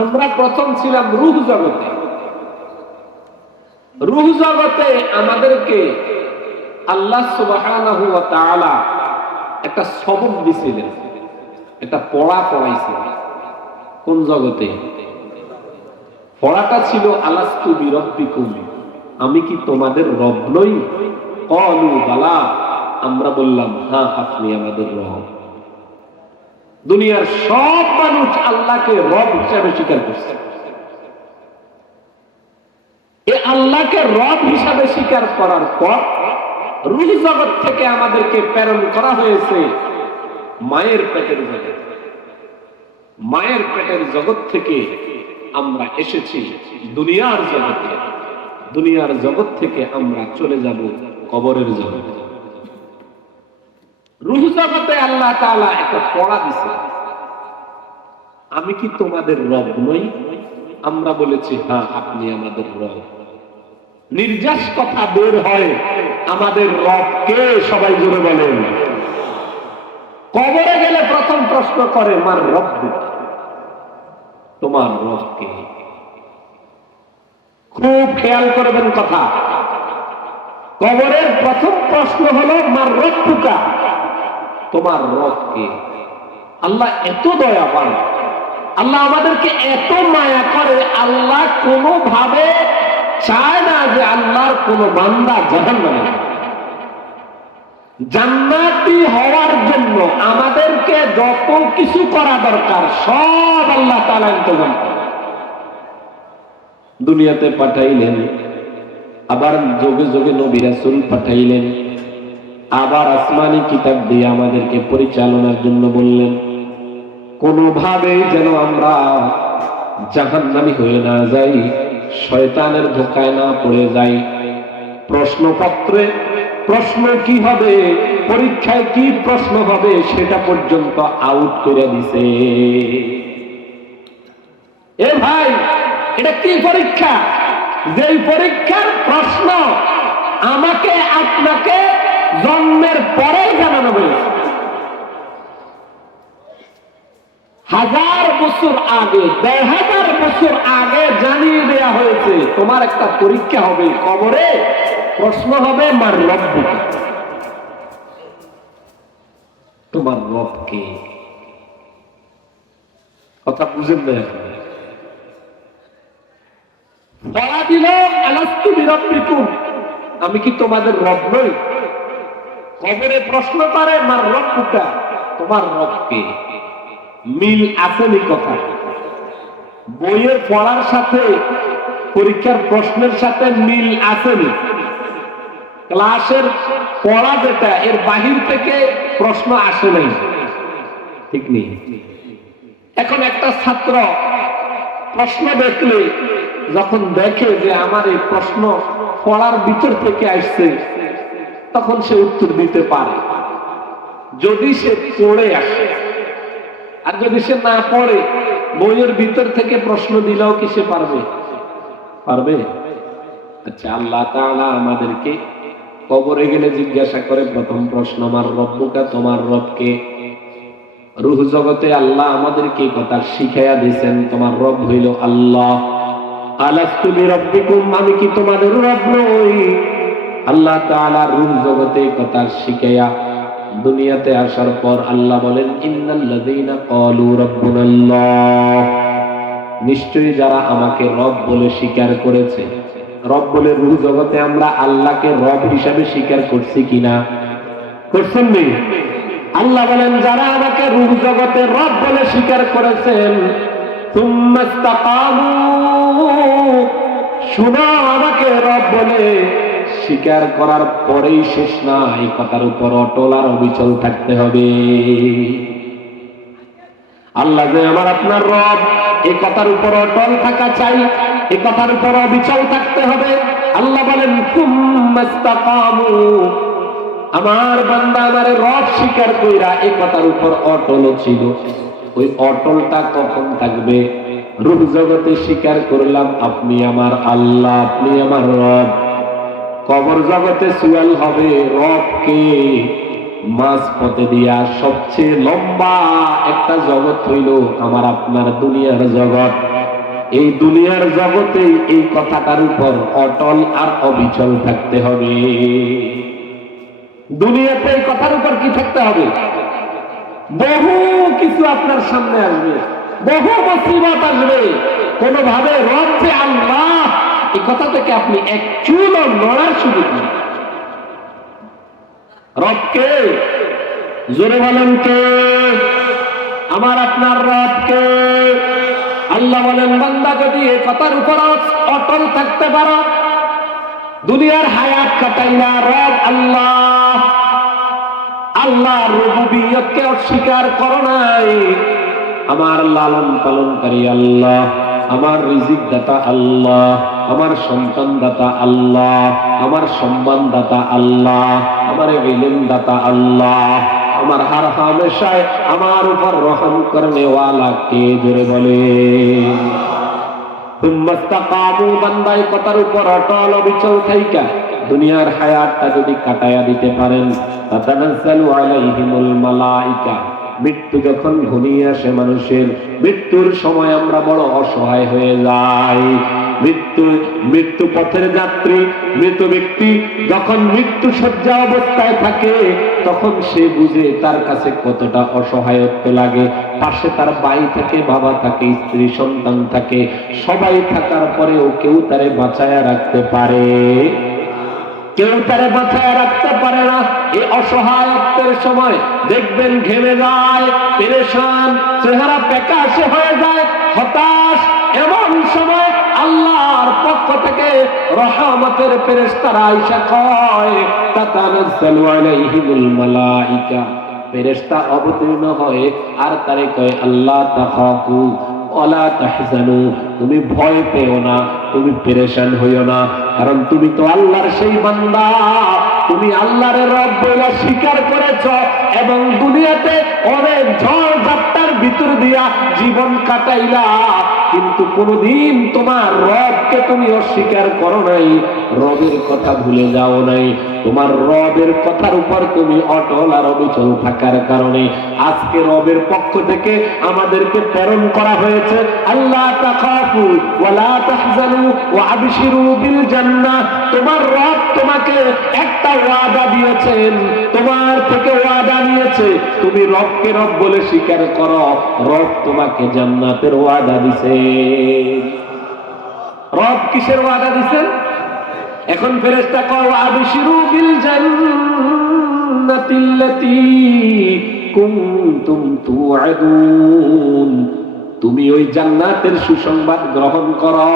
আমরা প্রথম ছিলাম রূহ জগতে। রূহ জগতে আমাদেরকে আল্লাহ সুবহানাহু ওয়া তাআলা একটা সবক দিয়েছিলেন, একটা পড়া পড়াইছিলেন। কোন জগতে? পড়াটা ছিল আলাস্তু বিরব্বিকুম, আমি কি তোমাদের রব নই? ক্বালু বালা, আমরা বললাম হ্যাঁ, আপনি আমাদের রব। দুনিয়ার সব মানুষ আল্লাহকে রব হিসাবে স্বীকার করছে। এই আল্লাহকে রব হিসাবে স্বীকার করার পর রূহ জগৎ থেকে আমাদেরকে প্রেরণ করা হয়েছে মায়ের পেটের জগৎ। মায়ের পেটের জগৎ থেকে আমরা এসেছি দুনিয়ার জগতে। দুনিয়ার জগৎ থেকে আমরা চলে যাব কবরের জগতে। রূহ জগতে আল্লাহ তাআলা একটা পড়া দিছে, আমি কি তোমাদের রব নই? আমরা বলেছি হ্যাঁ, আপনি আমাদের রব। নির্যাস কথা বের হয়, আমাদের রব কে? সবাই জোরে বলেন। কবরে গেলে প্রথম প্রশ্ন করে মার রব, তোমার রব কে? খুব খেয়াল করবেন কথা। কবরের প্রথম প্রশ্ন হলো মার রব্বুকা, তোমার রব কে? আল্লাহ এত দয়াবান, আল্লাহ আমাদেরকে এত মায়া করে, আল্লাহ কোনোভাবে চায় না যে আল্লাহর কোন বান্দা জাহান্নামে যাবে। জান্নাতি হওয়ার জন্য আমাদেরকে যত কিছু করা দরকার সব আল্লাহ তাআলা ইন্তজাম করেন। দুনিয়াতে পাঠাইলেন, আবার যোগে যোগে নবী রাসূল পাঠাইলেন, আবার আসমানি কিতাব দিয়ে আমাদেরকে পরিচালনার জন্য বললেন। কোনোভাবে যেন আমরা জাহান্নামী হয়ে না যাই, শয়তানের ধোঁকায় না পড়ে যাই। প্রশ্নপত্রে প্রশ্ন কি হবে, পরীক্ষায় কি প্রশ্ন হবে সেটা পর্যন্ত আউট করে দিছে। এ ভাই, এটা কি পরীক্ষা? যেই পরীক্ষার প্রশ্ন আমাকে আপনাকে জন্মের পরেই জানানো হয়েছে। 1000 বছর আগে, 1000 বছর আগে জানিয়ে দেয়া হয়েছে তোমার একটা পরীক্ষা হবে কবরে। প্রশ্ন হবে মার রব্বুকা, তোমার রব কে? কথা বুঝেন না? বলা দিল আলাস্তু বিরব্বিকুম, আমি কি তোমাদের রব নই? কবরে প্রশ্ন করে মার রব্বুকা, তোমার রব কে? মিল আসেনি কথা। বইয়ের পড়ার সাথে পরীক্ষার প্রশ্নের সাথে মিল আসেনি। ক্লাসের পড়া যেটা, এর বাহির থেকে প্রশ্ন আসে নাই, ঠিক নেই। এখন একটা ছাত্র প্রশ্ন দেখলে, যখন দেখে যে আমার এই প্রশ্ন পড়ার ভিতর থেকে আসছে, তখন সে উত্তর দিতে পারে, যদি সে পড়ে আসে। আর যদি সে না পড়ে, বইয়ের ভিতর থেকে প্রশ্ন দিলেও কি সে পারবে? পারবে? আচ্ছা, আল্লাহ তাআলা আমাদেরকে কবরে গেলে জিজ্ঞাসা করে প্রথম প্রশ্ন মার রব্বুকা, তোমার রব কে? রূহ জগতে আল্লাহ আমাদেরকে কথা শিখাইয়া দিয়েছেন, তোমার রব হইল আল্লাহ। আলাস্তু বিরব্বিকুম, আমি কি তোমাদের রব নই? আল্লাহ তাআলা রূহ জগতে কথা শিখাইয়া দুনিয়াতে আসার পর আল্লাহ বলেন ইন্নাল্লাযীনা ক্বালু রাব্বুনাল্লাহ, নিশ্চয়ই যারা আমাকে রব বলে স্বীকার করেছে। রব বলে রূহ জগতে আমরা আল্লাহকে রব হিসাবে স্বীকার করছি কিনা? করছেন নি? আল্লাহ বলেন যারা আমাকে রূহ জগতে রব বলে স্বীকার করেছেন, সুম্মা ইসতাকামু, শুনো, আমাকে রব বলে স্বীকার করার পরেই শেষ না, এই কথার উপর অটল আর অবিচল থাকতে হবে। আল্লাহ যে আমার আপনার রব, এই কথার উপর অটল থাকা চাই, এই কথার উপর অবিচল থাকতে হবে। আল্লাহ বলেন সুম্মা ইসতাকামু, আমার বান্দা আমারে রব স্বীকার কইরা এই কথার উপর অটল ছিল। ওই অটলটা কখন থাকবে? রূহ জগতে স্বীকার করলাম আপনি আমার আল্লাহ, আপনি আমার রব। কবর জগতে সুয়াল হবে রব কে? মাঝ পথে দিয়া সবচেয়ে লম্বা একটা জগৎ হইল আমার আপনার দুনিয়ার জগৎ। এই দুনিয়ার জগতে এই কথাটার উপর অটল আর অবিচল থাকতে হবে। দুনিয়াতে এই কথার উপর কি থাকতে হবে? বহু কিছু আপনার সামনে আসবে, বহু মুসিবত আসবে, কোনোভাবে রব যে আল্লাহ এই কথা থেকে আপনি এক চুলও নড়ার সুযোগ নেই। রবকে জোরে বলেন কে? আমার আপনার রবকে। আল্লাহ বলেন, বান্দা যদি এই কথার উপর অটল থাকতে পারো, দুনিয়ার হায়াত কাটাইলা রব আল্লাহ, আল্লাহর রুবুবিয়তকে অস্বীকার করো নাই, আমার লালন পালনকারী আল্লাহ, আমার রিজিক দাতা আল্লাহ, আমার সন্তান দাতা আল্লাহ, আমার সম্মান দাতা আল্লাহ, আমার ইলম দাতা আল্লাহ, আমার হর হামেশায় আমার উপর রহম করনে ওয়ালা কে? জোরে বলে। তুম্মাস্তাকামু, বান্দাই কথার উপর অটল অবিচল থাইকা দুনিয়ার হায়াতটা যদি কাটায়া দিতে পারেন, তাতানাজ্জালু আলাইহিমুল মালাইকা, মৃত্যু যখন ঘনিয়ে আসে মানুষের, মৃত্যুর সময় আমরা বড় অসহায় হয়ে যাই। মৃত্যু পথের যাত্রী মৃত ব্যক্তি যখন মৃত্যু শয্যা অবস্থায় থাকে, তখন সে বুঝে তার কাছে কতটা অসহায়ত্ব লাগে। পাশে তার ভাই থাকে, বাবা থাকে, স্ত্রী সন্তান থাকে, সবাই থাকার পরেও কেউ তারে বাঁচায়া রাখতে পারে? কেউ তারে বাঁচায় রাখতে পারে না। এই অসহায়ত্বের সময় দেখবেন ঘেমে যায়, পেরেশান, চেহারা প্যাকাশে হয়ে যায়, হতাশ। এমন সময় আল্লাহর পক্ষ থেকে রহমতের ফেরেশতারা আইসা কয়, তাতানাজ্জালু আলাইহিমুল মালাইকা, ফেরেশতা অবতীর্ণ হয় আর তারে কয়, আল্লাহ তাখাফু ওয়ালা তাহজানু, তুমি ভয় পেও না, তুমি পেরেশান হইও না, কারণ তুমি তো আল্লাহর সেই বান্দা, তুমি আল্লাহর রব বলে স্বীকার করেছ এবং দুনিয়াতে অনেক ঝড় ঝাপটার ভিতর দিয়া জীবন কাটাইলা, কিন্তু কোনদিন তোমার রবকে তুমি অস্বীকার করো নাই, রবের কথা ভুলে যাও নাই। তোমার রবের কথার উপর তুমি অটল আর অবিচল থাকার কারণে আজকে রবের পক্ষ থেকে আমাদেরকে প্রেরণ করা হয়েছে, আল্লাহ তাখাফু ওয়ালা তাহজানু ওয়া আবশিরু বিল জান্নাহ। তোমার রব তোমাকে একটা ওয়াদা দিয়েছেন, তোমার থেকে ওয়াদা নিয়েছে, তুমি রবকে রব বলে স্বীকার করো, রব তোমাকে জান্নাতের ওয়াদা দিছে। রব কিসের ওয়াদা দিছেন? এখন ফেরেশতা কয়, আবশিরু বিল জান্নাতিল্লাতী কুনতুম তুআদুন, তুমি ওই জান্নাতের সুসংবাদ গ্রহণ করো,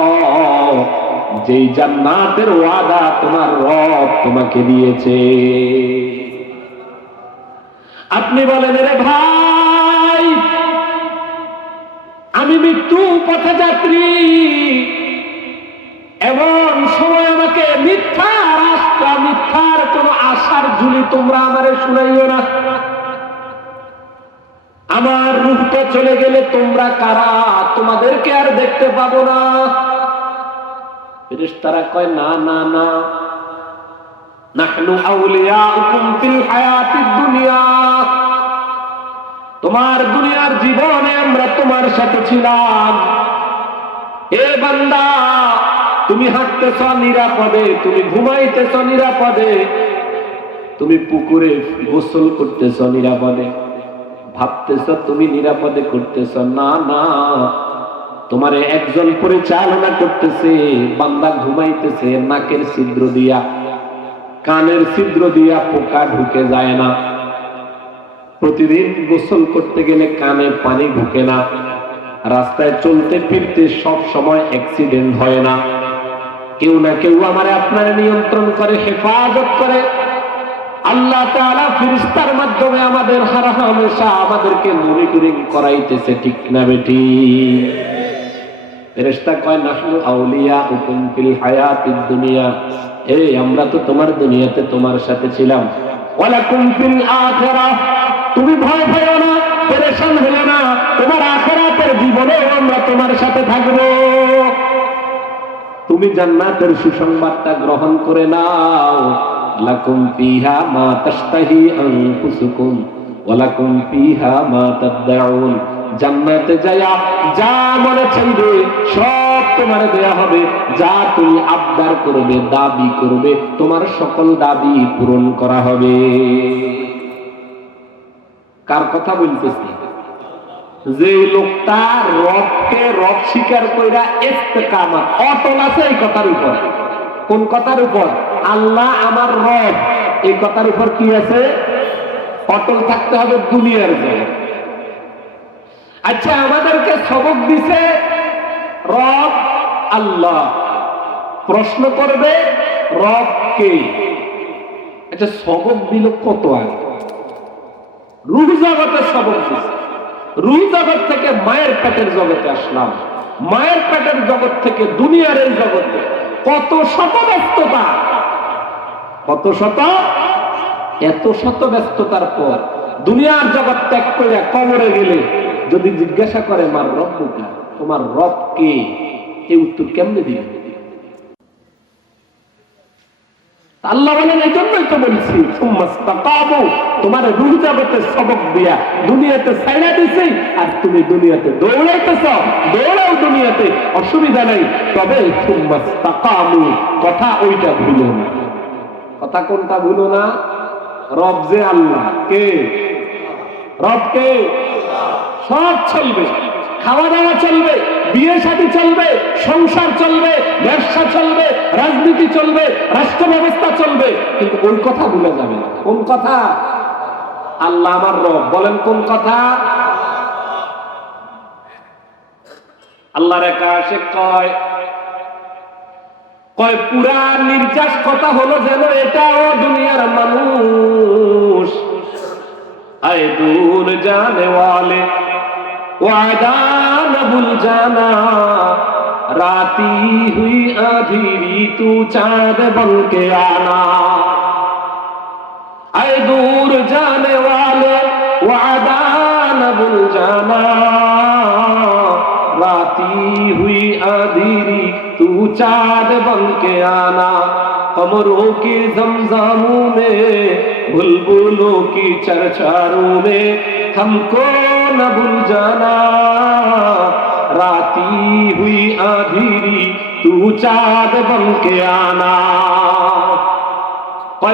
যেই জান্নাতের ওয়াদা তোমার রব তোমাকে দিয়েছে। আপনি বলেন, রে ভাই, আমি মৃত্যু পথযাত্রী, এমন সময় আমাকে মিথ্যার আশা, মিথ্যার কোন আশার ঝুলি তোমরা আমারে শুনাইও না। আমার রূহটা চলে গেলে তোমরা কারা? তোমাদেরকে আর দেখতে পাবো না। ফেরেশতারা কয়, না না না, নাহনু আউলিয়াউকুম ফিল হায়াতিদ দুনিয়া, তোমার দুনিয়ার জীবনে আমরা তোমার সাথে ছিলাম। এ বান্দা, তুমি হাঁটতেছ নিরাপদে, তুমি ঘুমাইতেছ নিরাপদে, তুমি পুকুরে গোসল করতেছ নিরাপদে, ভাবতেছ তুমি নিরাপদে করতেছ। না না, তোমারে একজন পরিচালনা করতেছে, বান্দা ঘুমাইতেছে, নাকের ছিদ্র দিয়া, কানের ছিদ্র দিয়া পোকা ঢুকে যায় না, প্রতিদিন গোসল করতে গেলে কানে পানি ঢুকে না, রাস্তায় চলতে ফিরতে সব সময় অ্যাক্সিডেন্ট হয় না, কেউ না কেউ আমারে আপনারা নিয়ন্ত্রণ করে, হেফাজত করে। আল্লাহ তাআলা ফেরেশতার মাধ্যমে আমাদের হামেশা আমাদেরকে মনিটরিং করাইতেছে, ঠিক না বেটি? ফেরেশতা কয়, নাহনু আউলিয়াউকুম ফিল হায়াতিদ দুনিয়া, এই আমরা তো তোমার দুনিয়াতে তোমার সাথে ছিলাম, ওয়ালাকুম ফিল আখিরাহ, তুমি ভয় পেও না, পেরেশান হইও না, তোমার আখিরাতের জীবনে আমরা তোমার সাথে থাকবো। তুমি জান্নাতের সুসংবাদটা গ্রহণ করে নাও। লাকুম ফিহা মা তাশতাহি আনফুসুকুম ওয়া লাকুম ফিহা মা তাদউন, জান্নাতে যায়া যা মনে চাইবে সব তোমার দেয়া হবে, যা তুমি আবদার করবে, দাবি করবে, তোমার সকল দাবি পূরণ করা হবে। কার কথা বলতেছি? যে লোকটা রবকে রব স্বীকার কইরা ইস্তেকামত অটল আছে এই কথার উপর। কোন কথার উপর? আল্লাহ আমার রব, এই কথার উপর কি আছে? অটল থাকতে হবে দুনিয়ার জন্য। আচ্ছা, আমাদেরকে সবক দিছে রব আল্লাহ, প্রশ্ন করবে রব কে? আচ্ছা, সবক দিল কত আগে? রূহ জগতের সবক দিছে। রূহ জগৎ থেকে মায়ের পেটের জগতে আসলাম, মায়ের পেটের জগৎ থেকে দুনিয়ার এই জগতে কত শত ব্যস্ততা, কত শত, এত শত ব্যস্ততার পর দুনিয়ার জগৎ ত্যাগ করে কবরে গেলে যদি জিজ্ঞাসা করে মার রব কে, তোমার রব কে, এই উত্তর কেমনে দিবে? আল্লাহ বলেন এই জন্যই তো বলছি তোমার রূহ জগতের সবক দিয়া দুনিয়াতে ছাইড়া দিছি, আর তুমি দুনিয়াতে দৌড়াইতেছ, দৌড়াও দুনিয়াতে, অসুবিধা নাই, তবে সুম্মাস্তাকামু, কথা ওইটা ভুলো না। কথা কোনটা ভুলো না? রব যে আল্লাহ, কে? রব কে? সব চলবে, খাওয়া দাওয়া চলবে, বিয়ে শাদী চলবে, সংসার চলবে, ব্যবসা চলবে, রাজনীতি চলবে, রাষ্ট্র ব্যবস্থা চলবে, কিন্তু কোন কথা ভুলে যাবে না। কোন কথা? আল্লাহ আমার রব। বলেন কোন কথা? আল্লাহর একা সে কয় পুরা নির্যাস কথা হলো যেন এটাও দুনিয়ার মানুষ আয় দূর জানে ওয়ালে वादा न भूल जाना, राती हुई अंधेरी तू चांद बन के आना, ऐ दूर जाने वाले वादा न भूल जाना, राती हुई अंधेरी तू चांद बन के आना, कमरों की जमजमों में बुलबुलों की चरचारों में हमको न भूल जाना, राती हुई अंधेरी तू चाँद बन के आना।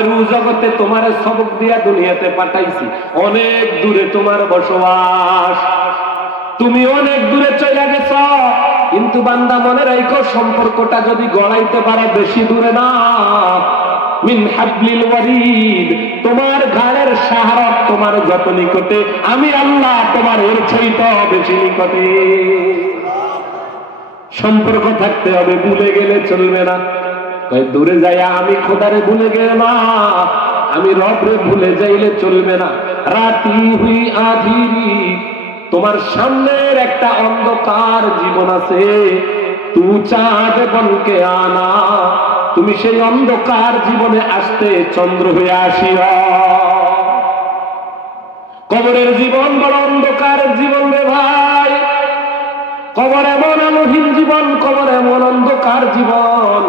রূহ জগতে তোমার সবক দিয়া দুনিয়াতে পাঠাইছি, অনেক দূরে তোমার বসবাস, তুমি অনেক দূরে চলে গেছ, কিন্তু বান্দা মনে রাখো সম্পর্কটা যদি গড়াইতে পারো বেশি দূরে না, মিন হাবলিল ওয়ারিদ, তোমার ঘাড়ের শাহরত তোমার যত নিকটে, আমি আল্লাহ তোমার এর চাইতে বেশি নিকটে। সম্পর্ক থাকতে হবে, ভুলে গেলে চলবে না। দূরে যাইয়া আমি খোদারে ভুলে গেলে না, আমি রবরে ভুলে যাইলে চলবে না। রাতি হুই আঁধিরি, তোমার সামনের একটা অন্ধকার জীবন আছে, তু চাঁদ বনকে আনা, তুমি সেই অন্ধকার জীবনে আসতে চন্দ্র হয়ে আসিও। কবরের জীবন বড় অন্ধকার জীবন রে ভাই, কবর এমন আলোহীন জীবন, কবর এমন অন্ধকার জীবন।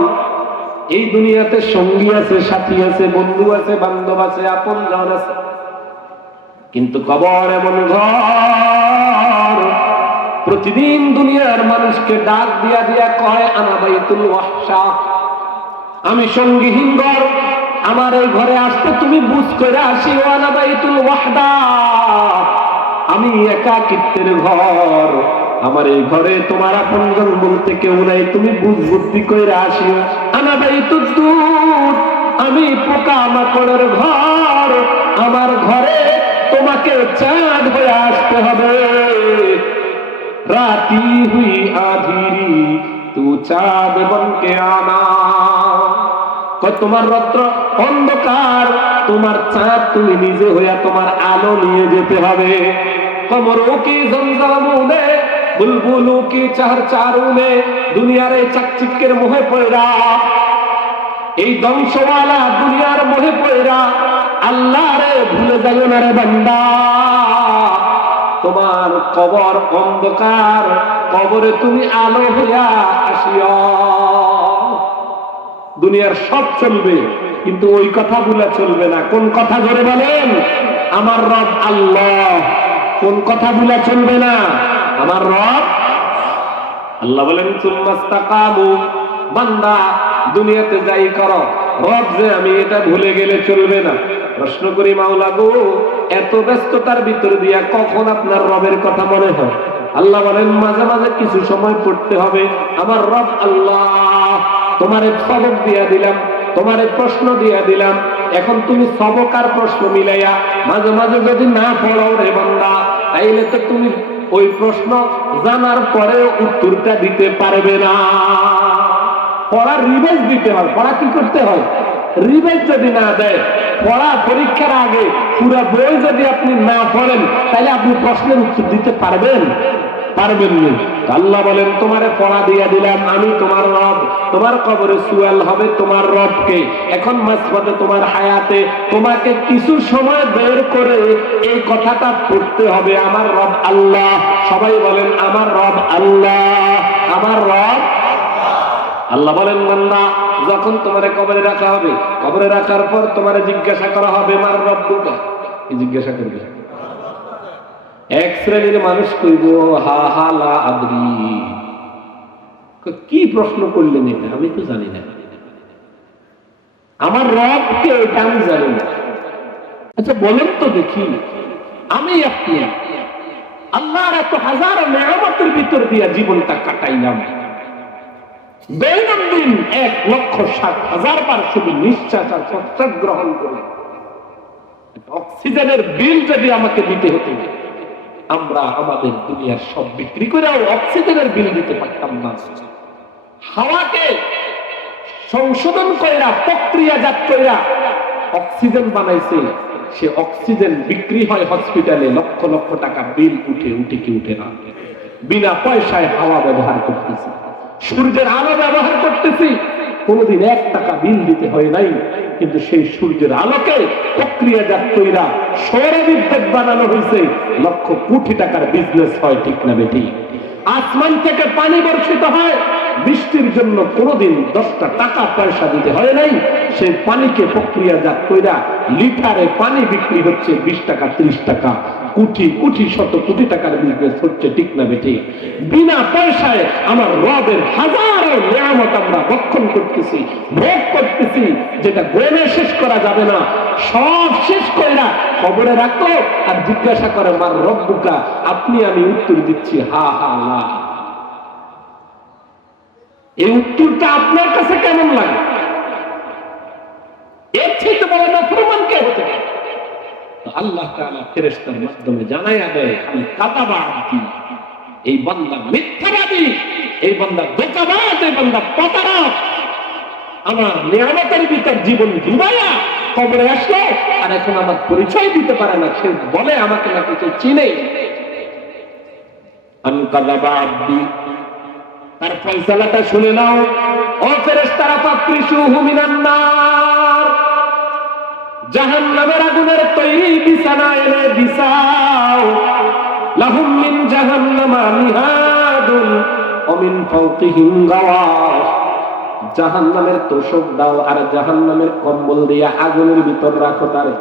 এই দুনিয়াতে সঙ্গী আছে, সাথী আছে, বন্ধু আছে, বান্ধব আছে, আপন জন আছে, কিন্তু কবর এমন ঘর, প্রতিদিন দুনিয়ার মানুষকে ডাক দিয়া দিয়া কয় আনা বাইতুল ওয়াহশা, আমি সঙ্গীহীন ঘর, আমার এই ঘরে আসতে তুমি বুঝ করে আসিও, আনা বাইতুল ওয়াহদা, আমি একাকিত্বের ঘর, আমার এই ঘরে তোমার আপনজন বলতে কেউ নাই, তুমি বুঝ বুদ্ধি করে আসিও, আনা বাইতুদ দুর, আমি পোকা মাকড়ের ঘর, আমার ঘরে তোমাকে চাঁদ হয়ে আসতে হবে। রাতি হুই আঁধিরি তু চাঁদ বনকে আনা, তোমার রাত্র অন্ধকার, তোমার চাঁদ তুমি নিজে হইয়া তোমার আলো নিয়ে যেতে হবে। কমরো কি জমজমুনে বুলবুলু কি চারচারুনে, দুনিয়ার এই চাকচিক্যের মোহে পয়রা, এই ধ্বংসওয়ালা দুনিয়ার মোহে পয়রা আল্লাহ রে ভুলে যাইও না রে বান্দা। তোমার কবর অন্ধকার, কবরে তুমি আলো হইয়া আসিও। দুনিয়ার সব চলবে, কিন্তু ওই কথা বলে চলবে না। কোন কথা ধরে বলেন? আমার রব আল্লাহ, কোন কথা ভুলা চলবে না? আমার রব আল্লাহ বলেন সুম্মাস্তাকামু, বান্দা দুনিয়াতে যাই করো, রব যে আমি এটা ভুলে গেলে চলবে না। প্রশ্ন করি মাওলা গো, এত ব্যস্ততার ভিতর দিয়া কখন আপনার রবের কথা মনে হয়? আল্লাহ বলেন মাঝে মাঝে কিছু সময় পড়তে হবে। আমার রব আল্লাহ, তোমারে সবক দিয়া দিলাম, তোমারে প্রশ্ন দিয়া দিলাম, এখন তুমি সবক আর প্রশ্ন মিলাইয়া মাঝে মাঝে যদি না পড়ো রে বান্দা, তাইলে তো তুমি ওই প্রশ্ন জানার পরেও উত্তরটা দিতে পারবে না। পড়ার রিভাইজ দিতে হয়। পড়া কি করতে হয়? রিভাইজ যদি না দেয়, পড়া পরীক্ষার আগে পুরো বই যদি আপনি না পড়েন, তাহলে আপনি প্রশ্নের উত্তর দিতে পারবেন? পারবেন না। আল্লাহ বলেন তোমারে পড়া দিয়া দিলাম, আমি তোমার রব, তোমার কবরে সুয়াল হবে তোমার রবকে। এখন মাঝপথে তোমার হায়াতে তোমাকে কিছু সময় বের করে এই কথাটা পড়তে হবে, আমার রব আল্লাহ। সবাই বলেন আমার রব আল্লাহ, আমার রব আল্লাহ। বলেন বান্দা, যখন তোমারে কবরে রাখা হবে, কবরে রাখার পর তোমারে জিজ্ঞাসা করা হবে মার রব্বুকা, কি জিজ্ঞাসা করবে? এক শ্রেণীর মানুষ কইব হা হা লা আদরি, কি প্রশ্ন করলেন এটা? আমি তো জানি না, আমার রবকে এটা আমি জানি না। আচ্ছা বলেন তো দেখি, আমি আপনি আল্লাহর এত হাজার নেয়ামতের ভিতর দিয়া জীবনটা কাটাইলাম, দৈনন্দিন 1,60,000 বার শুধু নিঃশ্বাস আর প্রশ্বাস গ্রহণ করি, অক্সিজেনের বিল যদি আমাকে দিতে হতো, আমরা আমাদের দুনিয়ার সব বিক্রি করেও অক্সিজেনের বিল দিতে পারতাম না। হাওয়াকে সংশোধন কইরা প্রক্রিয়াজাত কইরা অক্সিজেন বানাইছে, সে অক্সিজেন বিক্রি হয় হসপিটালে, লক্ষ লক্ষ টাকা বিল উঠে কি উঠে না। বিনা পয়সায় হাওয়া ব্যবহার করতেছি, সূর্যের আলো ব্যবহার করতেছি, কোনদিন 1 টাকা বিল দিতে হয় নাই। কিন্তু সেই সূর্যের আলোকে প্রক্রিয়াজাত কইরা সৌর বিদ্যুৎ বানানো হয়েছে, লক্ষ কোটি টাকার বিজনেস হয়, ঠিক না বেটি? আসমান থেকে পানি বর্ষিত হয়, বৃষ্টির জন্য কোনদিন 10টা টাকা পয়সা দিতে হয় নাই। সেই পানিকে প্রক্রিয়াজাত কইরা লিটারে পানি বিক্রি হচ্ছে 20 টাকা 30 টাকা, কোটি শত কোটি টাকার বিজনেস হচ্ছে, ঠিক না বেটি? বিনা পয়সায় আমার রবের হাজারো নিয়ামত আমরা ভক্ষণ করতেছি, ভোগ করতেছি, যেটা গনে শেষ করা যাবে না। সব শেষ কইরা কবরে রাখো আর জিজ্ঞাসা করে মার রব্বুকা, আপনি আমি উত্তর দিচ্ছি হা হা লা। এই উত্তরটা আপনার কাছে কেমন লাগে? এর থেকে বড় নাফরমান কে হতে পারে? আল্লাহ তাআলা ফেরেশতার মাধ্যমে জানায়া দেয়, আমি কাতাবা আব্দি, এই বান্দা মিথ্যাবাদী, এই বান্দা ধোঁকাবাজ, এই বান্দা প্রতারক, আমার নিয়ামতের ভিতর জীবন ডুবাইয়া কবরে আসলো আর এখন আমার পরিচয় দিতে পারে না। সে বলে আমাকে নাকি কেউ চিনে। আমি কাতাবা আব্দি, তার ফয়সালাটা শুনে নাও। ও ফেরেশতারা, ফাফরিশুহু মিনান নার, জাহান্নামের আগুনের তৈরি বিছানা এনে বিছাও। লাহুম মিন জাহান্নামা মিহাদুন ওয়া মিন ফাওকিহিম গাওয়াশ, জাহান্নামের তোশক দাও আর জাহান্নামের কম্বল দিয়া আগুনের ভিতর রাখো তারে।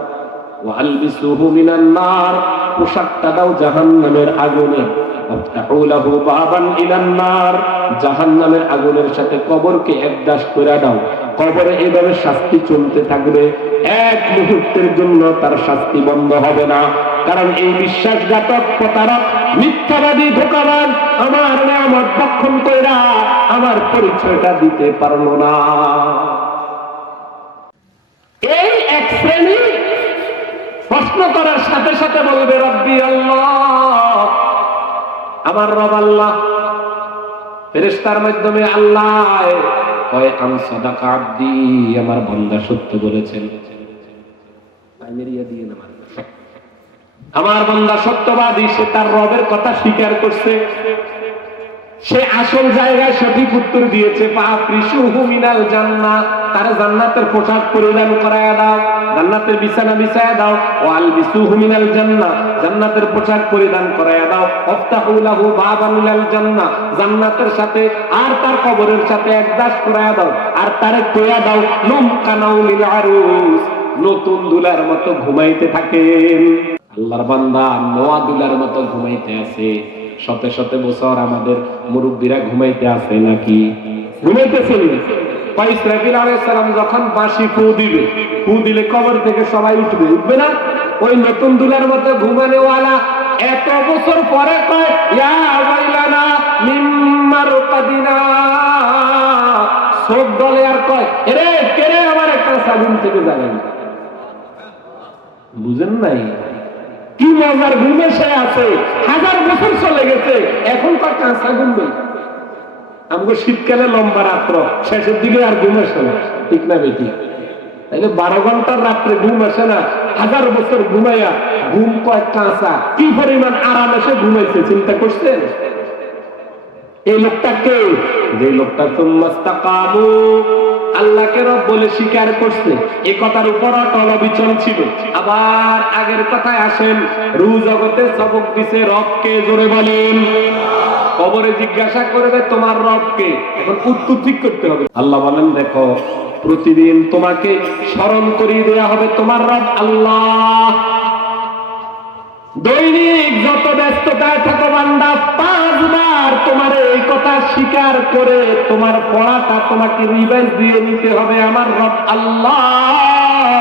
ওয়া আলবিসুহু মিনান নার, পোশাকটা দাও জাহান্নামের আগুনে। ওয়াফতাহু লাহু বাবান ইলান নার, জাহান্নামের আগুনের সাথে কবরকে একদাস করে দাও। কবরে এইভাবে শাস্তি চলতে থাকবে, এক মুহূর্তের জন্য তার শাস্তি বন্ধ হবে না। কারণ এই বিশ্বাসঘাতক, প্রতারক, মিথ্যাবাদী, ধোঁকাবাজ আমার নিয়ামত ভক্ষণ কইরা আমার পরিচয়টা দিতে পারলো না। এই এক শ্রেণী প্রশ্ন করার সাথে সাথে বলবে রব্বি আল্লাহ, আমার রব আল্লাহ। ফেরেশতার মাধ্যমে আল্লাহ কয় আন সাদাকা আব্দি, আমার বান্দা সত্য বলেছেন। আমার বান্দা সত্যবাদী, সে তার রবের কথা স্বীকার করছে, সে আসল জায়গায় সঠিক উত্তর দিয়েছে। ফাফরিশুহু মিনাল জান্নাহ, তার জান্নাতের পোশাক পরিধান করায়া দাও, জান্নাতের বিছানা বিছায়া দাও। ওয়ালবিসুহু মিনাল জান্নাহ, জান্নাতের পোশাক পরিধান করায়া দাও। ওয়াফতাহু লাহু বাবান ইলাল জান্নাহ, জান্নাতের সাথে আর তার কবরের সাথে একদাস করায়া দাও। আর তারে কইয়া দাও নুম কানাউলিল আরুস, নতুন দুলার মতো ঘুমাইতে থাকেন। আল্লাহর বান্দা নোয়া দুলার মতো ঘুমাইতে আছে। শতে শতে বছর আমাদের মুরব্বীরা ঘুমাইতে আছে নাকি? ঘুমাইতেছেন। ইসরাফিল আলাইহিস সালাম যখন বাঁশি ফু দিবে, ফু দিলে কবর থেকে সবাই উঠবে, উঠবে না? ওই নতুন দুলার মতো ঘুমানেওয়ালা এত বছর পরে কয় ইয়া ওয়াইলানা মিম্মা রকাদিনা, সব দলে আর কয় এরে কেরে আমার একটা সাগুন থেকে জানেন। বুঝেন নাই কি মজার ঘুমে সে আছে, হাজার বছর চলে গেছে, এখন তো কাঁচা ঘুমবে। আমাকে শীতকালে লম্বা রাত্র, শেষের দিকে আর ঘুম আসে না, ঠিক না বেটি? তাইলে 12 ঘন্টার রাত্রে ঘুম আসে না, হাজার বছর ঘুমাইয়া ঘুম কয় কাঁচা, কি পরিমাণ আরাম এসে ঘুমাইছে চিন্তা করছেন? এই লোকটা কে? যে লোকটা তুম্মাস্তাকামু, আল্লাহকে রব বলে স্বীকার করছে, এই কথার উপর অটল অবিচল ছিল। আবার আগের কথায় আসেন, রূহ জগতে সবক দিছে রবকে, জোরে বলেন। কবরে জিজ্ঞাসা করবে তোমার রবকে, এখন উত্তর ঠিক করতে হবে। আল্লাহ বলেন দেখো প্রতিদিন তোমাকে স্মরণ করিয়ে দেওয়া হবে তোমার রব আল্লাহ। দৈনিক যত ব্যস্ততায় থাকো বান্দা, 5 বার তোমার এই কথা স্বীকার করে তোমার পড়াটা তোমাকে রিভাইজ দিয়ে নিতে হবে। আমার রব আল্লাহ,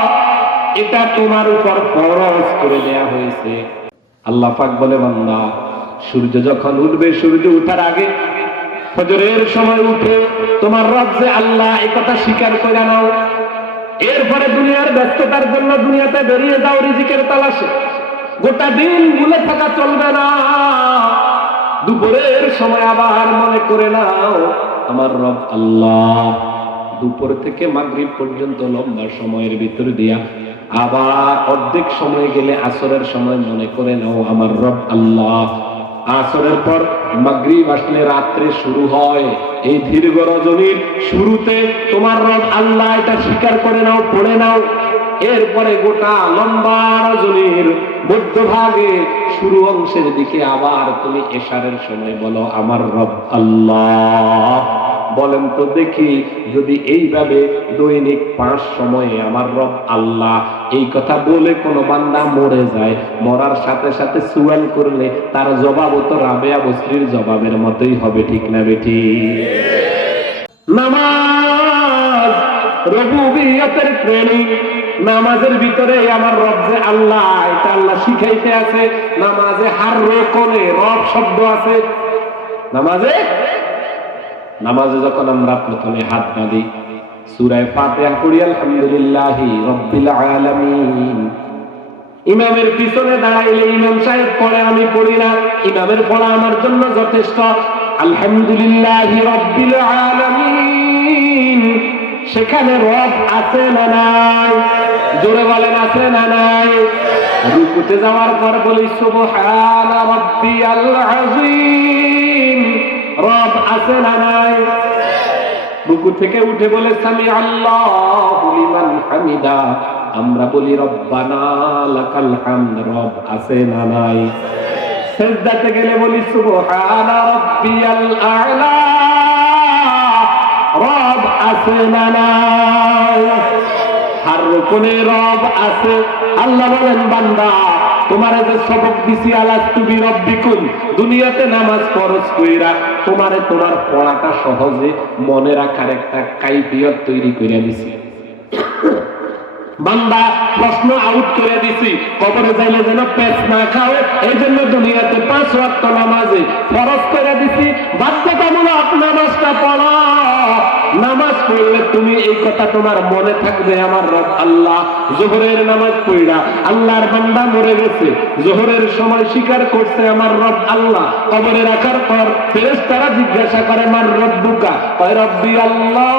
এটা তোমার উপর ফরজ করে দেয়া হয়েছে। আল্লাহ পাক বলে বান্দা সূর্য যখন উঠবে, সূর্য ওঠার আগে ফজরের সময় উঠে তোমার রব যে আল্লাহ এই কথা স্বীকার করে নাও। এরপরে দুনিয়ার ব্যস্ততার জন্য দুনিয়াতে বেরিয়ে যাও রিজিকের তালাশে। গোটা দিন ভুলে থাকা চলবে না। দুপুরের সময় আবার মনে করে নাও আমার রব আল্লাহ। দুপুর থেকে মাগরিব পর্যন্ত লম্বা সময়ের ভিতর দিয়া আবার অর্ধেক সময় গেলে আসরের সময় মনে করে নাও আমার রব আল্লাহ। আসরের পর মাগরিব আসলে রাত্রে শুরু হয়। এই দীর্ঘ রজনীর শুরুতে তোমার রব আল্লাহ এটা স্বীকার করে নাও, পড়ে নাও। এরপরে গোটা লম্বা রজনীর মধ্যভাগে শুরু অংশের দিকে আবার তুমি এশারের সময় বলো আমার রব আল্লাহ। বলেন তো দেখি, যদি এইভাবে দৈনিক 5 সময়ে আমার রব আল্লাহ এই কথা বলে কোনো বান্দা মরে যায়, মরার সাথে সাথে সুয়াল করলে তার জবাবও তো রাবেয়া বসরির জবাবের মতোই হবে, ঠিক না বেটি? নামাজ রুবুবিয়তের ট্রেনিং। নামাজের ভিতরে আমার রব যে আল্লাহ এটা আল্লাহ শিখাইতে আছে। নামাজে হার কোণে রব শব্দ আছে। নামাজে যখন আমরা প্রথমে হাত বাঁধি, সূরা ফাতিহা পড়ি আলহামদুলিল্লাহি রাব্বিল আলামিন। ইমামের পিছনে দাঁড়াইলে ইমাম সাহেব পড়ে, আমি পড়ি না। ইমামের পড়া আমার জন্য যথেষ্ট। আলহামদুলিল্লাহি রাব্বিল আলামিন, সেখানে রব আছে না নাই? জোরে বলেন আছে না নাই? রুকুতে যাওয়ার পর বলি সুবহানা রাব্বিয়াল আযীম, রব আছে না নাই? রুকু থেকে উঠে বলে সামি আল্লাহু লিমান হামিদা, আমরা বলি রব্বানা লাকাল হামদ, রব আছে না নাই? সিজদাতে গেলে বলি সুবহানা রাব্বিয়াল আ'লা, রব আছে না নাই? আর রুকুনে রব আছে। আল্লাহ বলেন বান্দা তোমারে যে সবক দিছি আলাস্তু বিরাব্বিকুম, দুনিয়াতে নামাজ ফরজ কইরা তোমারে তোমার পড়াটা সহজে মনে রাখার একটা কাইফিয়ত তৈরি করে দিছি। বান্দা প্রশ্ন আউট করে দিছি, কবরে যাইলে যেন পেছ না খাও, এই জন্য দুনিয়াতে 5 ওয়াক্ত নামাজে ফরজ করে দিছি। বাধ্যতামূলক নামাজটা পড়ো। নামাজ পড়লে তুমি এই কথা তোমার মনে থাকবে আমার রব আল্লাহ। যোহরের নামাজ পড়া আল্লাহর বান্দা মরে গেছে, যোহরের সময় স্বীকার করছে আমার রব আল্লাহ। কবরে রাখার পর ফেরেশতারা জিজ্ঞাসা করে আমার রব্বুকা, কয় রব্বি আল্লাহ।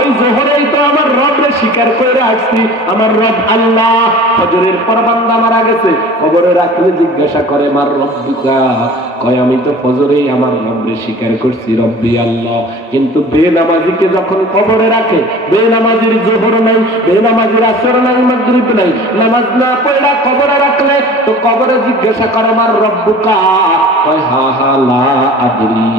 ওই যোহরেই তো আমার রবরে স্বীকার করে আসছি আমার রব আল্লাহ। ফজরের পর বান্দা মারা গেছে, কবরে রাখলে জিজ্ঞাসা করে আমার রব্বুকা, কয় আমি তো ফজরেই আমার রবরে স্বীকার করছি রব্বি আল্লাহ। কিন্তু বেনামাজিকে যখন কবরে রাখে, বেনামাজির যোহর নাই, বেনামাজির আসর নাই, মাগরিব নাই, নামাজ না পড়া কবরে রাখলে তো কবরে জিজ্ঞাসা করে আমার রব্বুকা, কয় হা হা লা আদরি,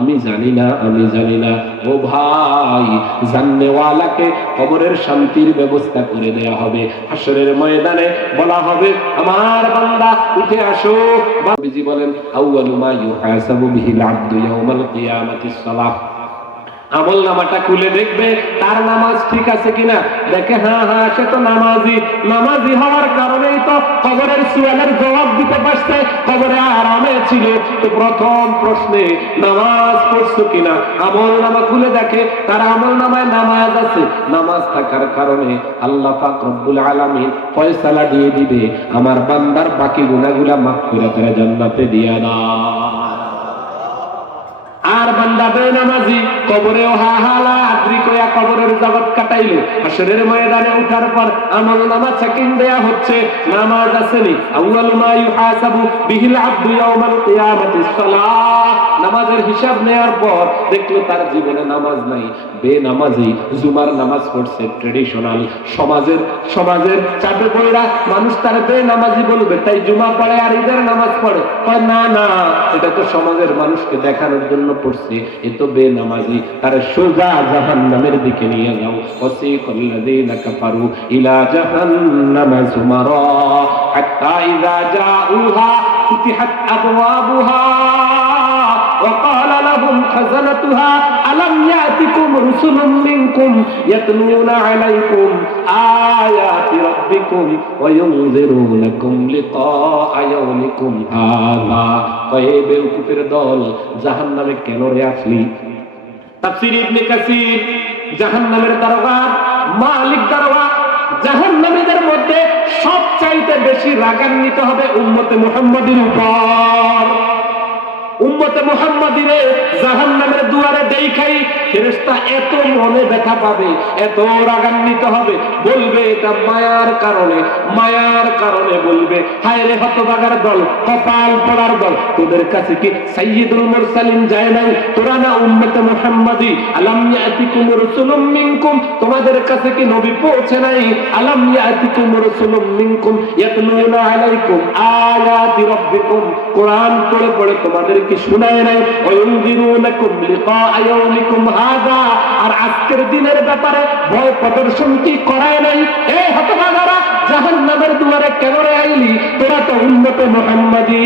আমি জানি না, আমি জানি না। ও ভাই, জাননেওয়ালাকে কবরের শান্তির ব্যবস্থা করে দেয়া হবে। হাশরের ময়দানে বলা হবে, আমার বান্দা উঠে আসো। নবীজি বলেন, আউয়ালু মা ইউহাসাবু বিহিল আবদু ইয়াউমাল কিয়ামাতিস সালাহ। আমল নামাটা খুলে দেখবে তার নামাজ ঠিক আছে কিনা। দেখে হ্যাঁ হ্যাঁ, সে তো নামাজি। নামাজি হওয়ার কারণেই তো কবরের সুয়ালের জবাব দিতে পারছে, কবরে আরামে ছিল। তো প্রথম প্রশ্নে নামাজ পড়ছো কিনা, আমল নামা খুলে দেখে তার আমল নামায় নামাজ আছে। নামাজ থাকার কারণে আল্লাহ পাক রব্বুল আলামিন ফয়সালা দিয়ে দিবে, আমার বান্দার বাকি গুনাহগুলা মাফ করে তারা জান্নাতে দিয়া দাও। আর বান্দা বেনামাজি কবরেও হাহালা আদ্রি কয়া কবরের জগৎ কাটাইলো। হাশরের ময়দানে ওঠার পর আমল নামা চেকিং দেয়া হচ্ছে, নামাজ আসেনি। আউয়ালু মা ইউহাসাবু বিহিল আবদু ইয়াউমাল কিয়ামাতিস সালাহ। নামাজের হিসাব নেয়ার পর দেখলো তার জীবনে নামাজ নাই, বেনামাজি। জুমার নামাজ পড়ছে ট্রেডিশনাল, সমাজের চাপে পড়া মানুষ তার বেনামাজি বলবে, তাই জুমা পড়ে আর ঈদের নামাজ পড়ে। কয় না না, এটা তো সমাজের মানুষকে দেখানোর জন্য পড়ছে, এ তো বেনামাজি। তার সোজা জাহান্নামের দিকে নিয়ে যাও। ওয়াসিকাল্লাযীনা কাফারু ইলা জাহান্নামা যুমারা হাত্তা ইযা জাউহা ফুতিহাত আবওয়াবুহা وقال لهم خزنتها ألم يأتكم رسل منكم يتلون عليكم آيات ربكم وينذرونكم لقاء يومكم هذا। কয়ে বেউকুফের দল, জাহান্নামে কেন রে আসলি? তাফসীর ইবনে কাসির, জাহান্নামের দারোগা মালিক দারোগা, জাহান্নামীদের মধ্যে সবচাইতে বেশি রাগান্বিত হবে উম্মতে মুহাম্মাদের উপর। উম্মতে মুহাম্মাদিরে জাহান্নামের দুয়ারে দেখাই ফেরেশতা এত মনে ব্যথা পাবে, এত রাগান্বিত হবে, বলবে এটা মায়ার কারণে বলবে, হায় রে হতভাগার দল, কপাল পড়ার দল, তোদের কাছে কি সাইয়্যিদুল মুরসালিন যায় নাই? তোরা না উম্মতে মুহাম্মাদি? আলাম ইয়াতিকুম রাসূলুম মিনকুম, তোমাদের কাছে কি নবী পৌঁছে নাই? আলাম ইয়াতিকুম রাসূলুম মিনকুম ইয়াতলুনা আলাইকুম আয়াতি রাব্বিকুম, কোরআন পড়ে পড়ে তোমাদের কি শোনায় নাই? ওয়ায়ুনযিরুনাকুম লিকা ইয়াউমিকুম হাযা, আর আজকের দিনের ব্যাপারে ভয় প্রদর্শন কি করায় নাই? এই হতভাগারা, জাহান্নামের দুয়ারে কেন রে আইলি? তোরা তো উম্মতে মুহাম্মাদি।